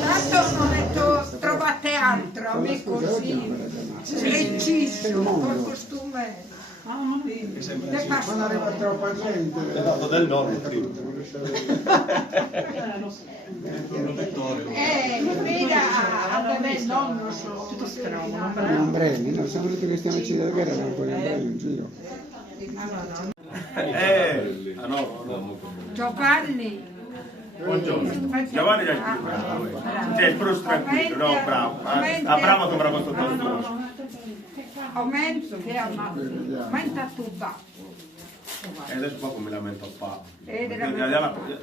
Tanto non ne trovate altro, a me così, preciso, col costume. Quando arriva troppa gente. È dato del nord, Mira, anche me il nonno tutto strano. Ombrelli, no, siamo tutti questi amici della guerra, erano con gli ombrelli in giro. Giovanni. Buongiorno. Giovanni è il brus tranquillo, no, bravo. Bravo che bravo tutto. Aumento che aumenta tutto. E adesso qua mi lamento un po'.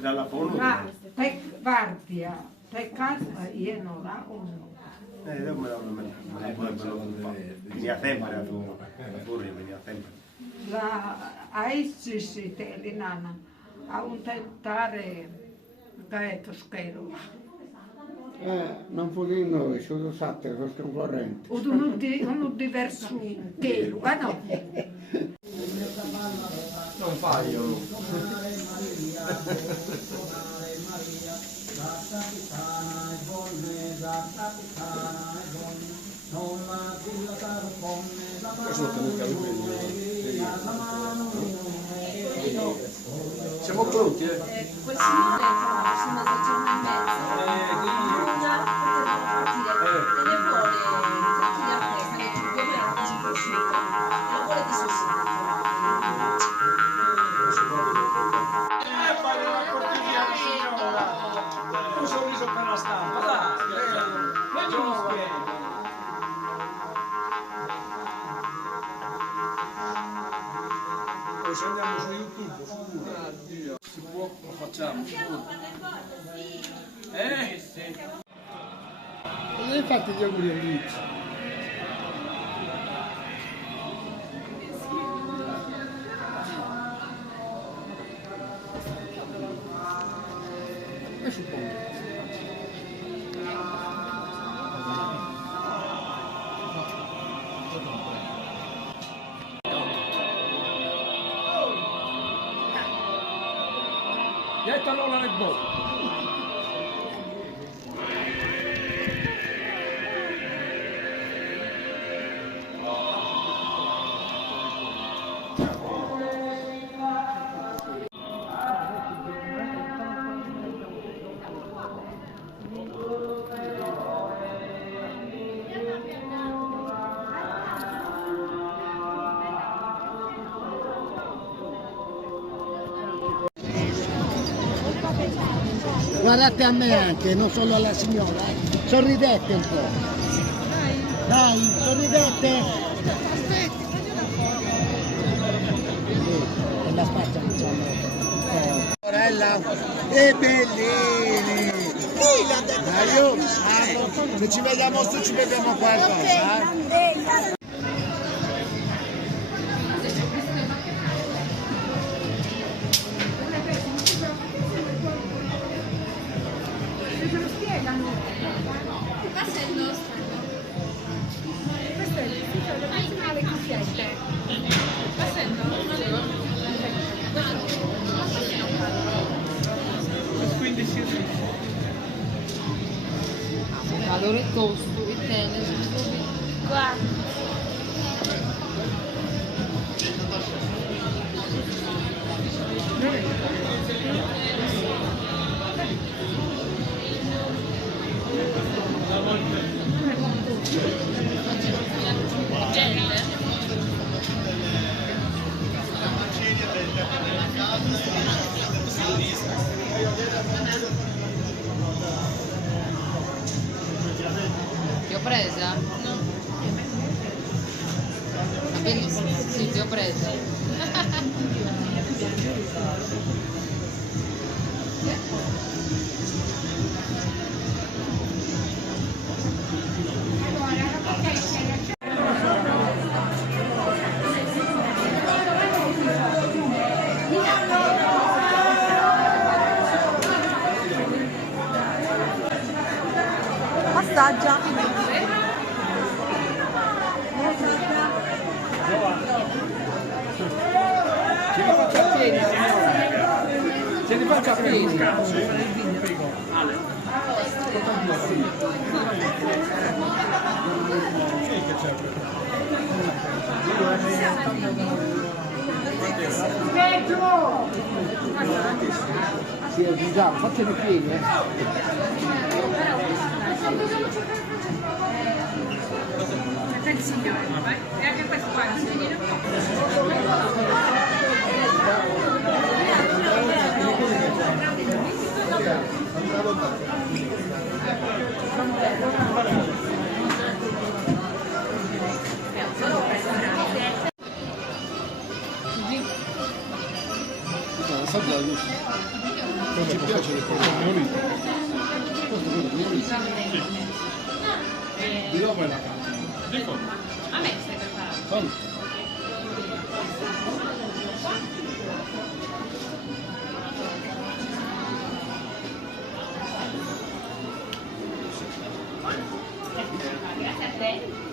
Dalla Ma guardia, per casa io non la uso. Me la potrebbero un veniva sempre a fuori, veniva sempre. A essi te nana a un tentare gaeto schero. Non fu di noi, solo Satte, con concorrente. Uno diverso che, no? Non paio. Siamo pronti, Quel signore sono da giorno e mezzo. Te ne vuole chi la presa, ne tu due ore ci prosciutto. La vuole di suo un sorriso per la stampa, dai, giusto. Poi se andiamo su YouTube, sicuro. Si può, lo facciamo, sicuro. E infatti gli auguri a Liz. E suppongo. Gettalo nel bocco. Guardate a me anche, non solo alla signora. Sorridete un po'. Dai, sorridete. E la spazza diciamo. Sorella, e bellini. Dai, se ci vediamo su ci beviamo qualcosa. Questo è il sito della nazionale cuffiette. Quindi si Allora il costo, il tennis, guarda. Ti ho presa? No. Va benissimo, sì, ti ho presa. Assaggia. ci rifacciamo fa capire. Sì, è disabile, fatene pieni, Il signore, vai. E anche questo qua, il signore. assaggiare questo. Non ci piace perché è neolitico. Questo è neolitico. Di dopo è la carne. A me stai preparando. Tanto. Grazie a te.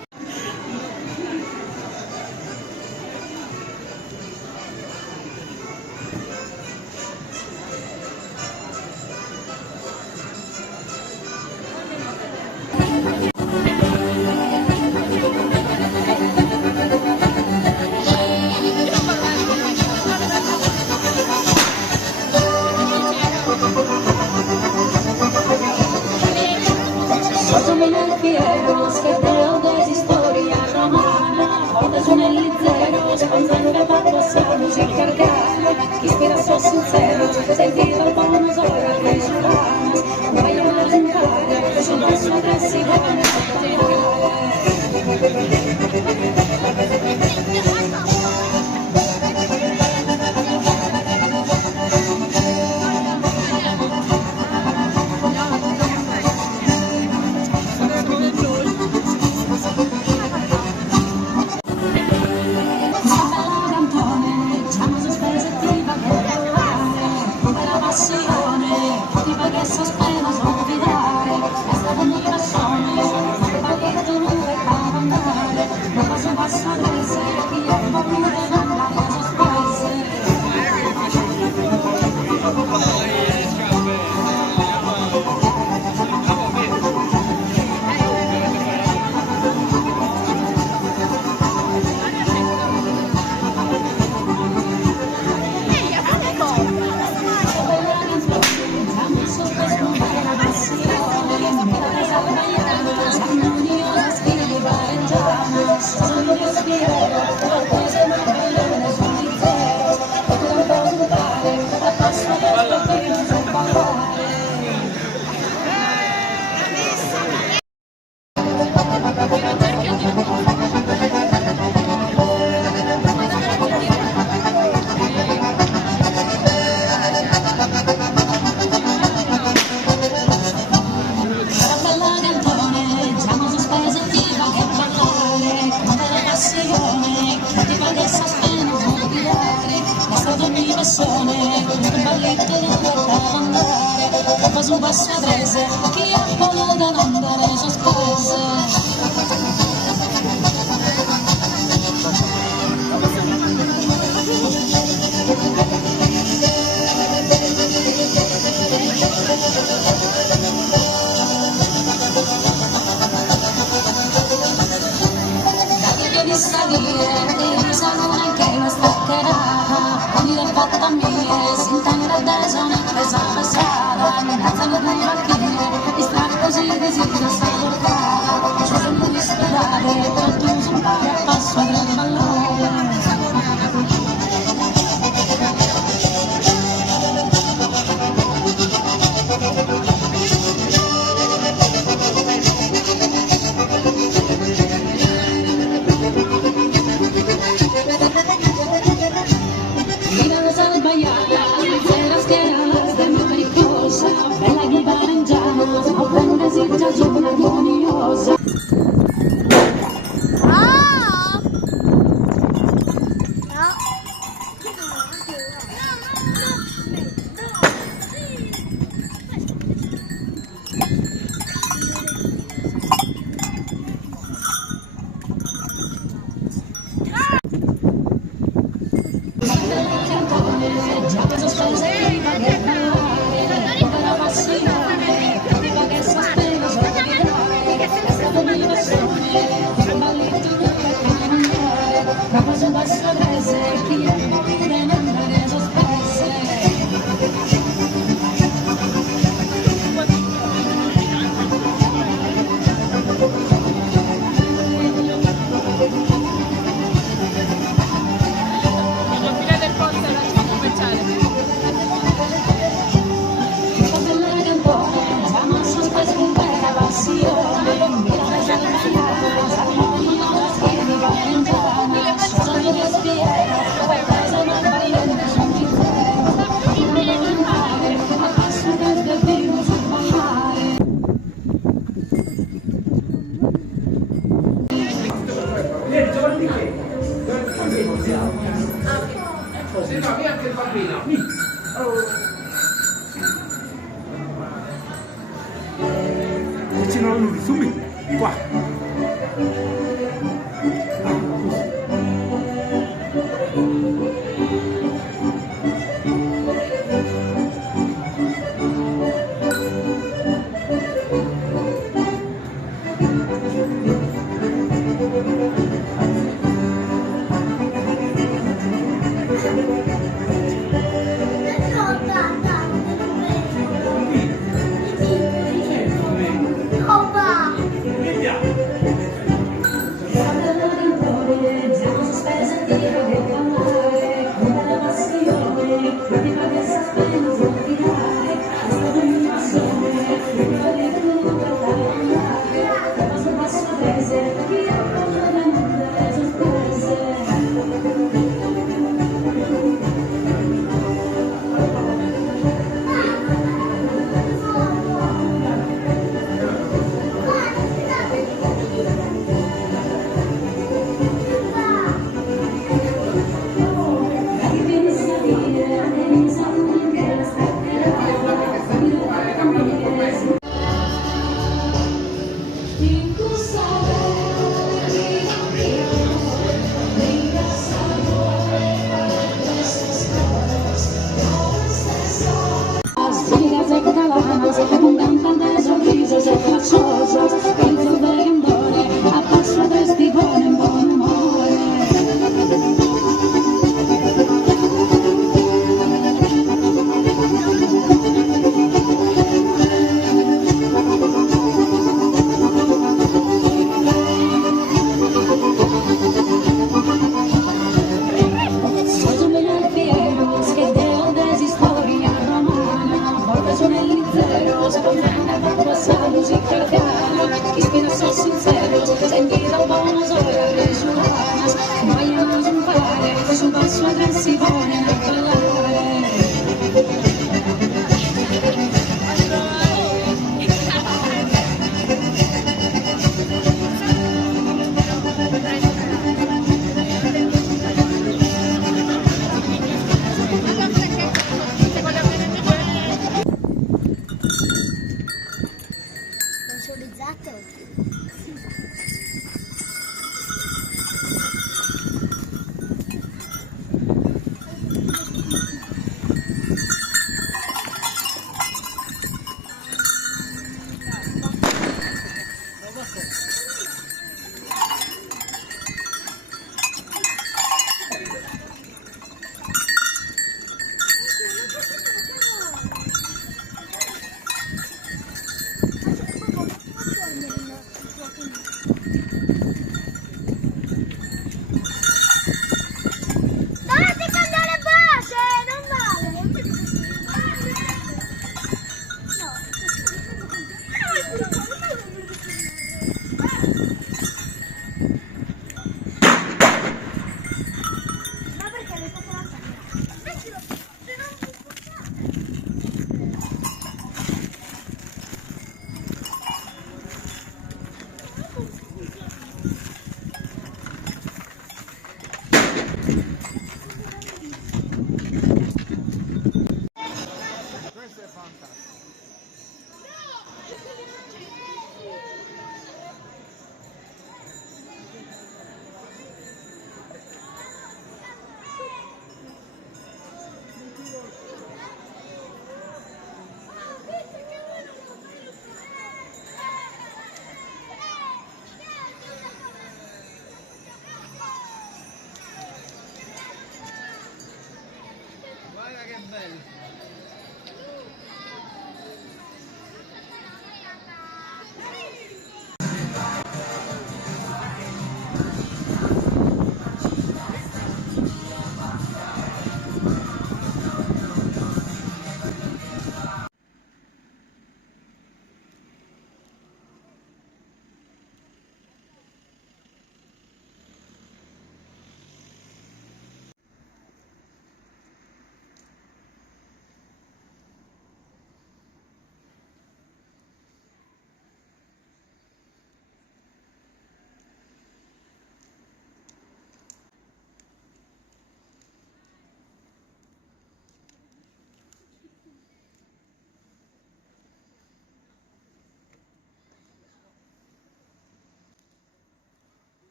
Su basso prese, chi ha paura da non dare sospese. Di salire, salone anche la staccherà, ogni le fatta mie, si intende da zone, presa passata, minacciano di macchine, distrai così desidero sei portata, ci sono di sperare, tanto si impara a passo a grande valore. Bella no, via anche il bambino. Vicino a lui, subito. Qua.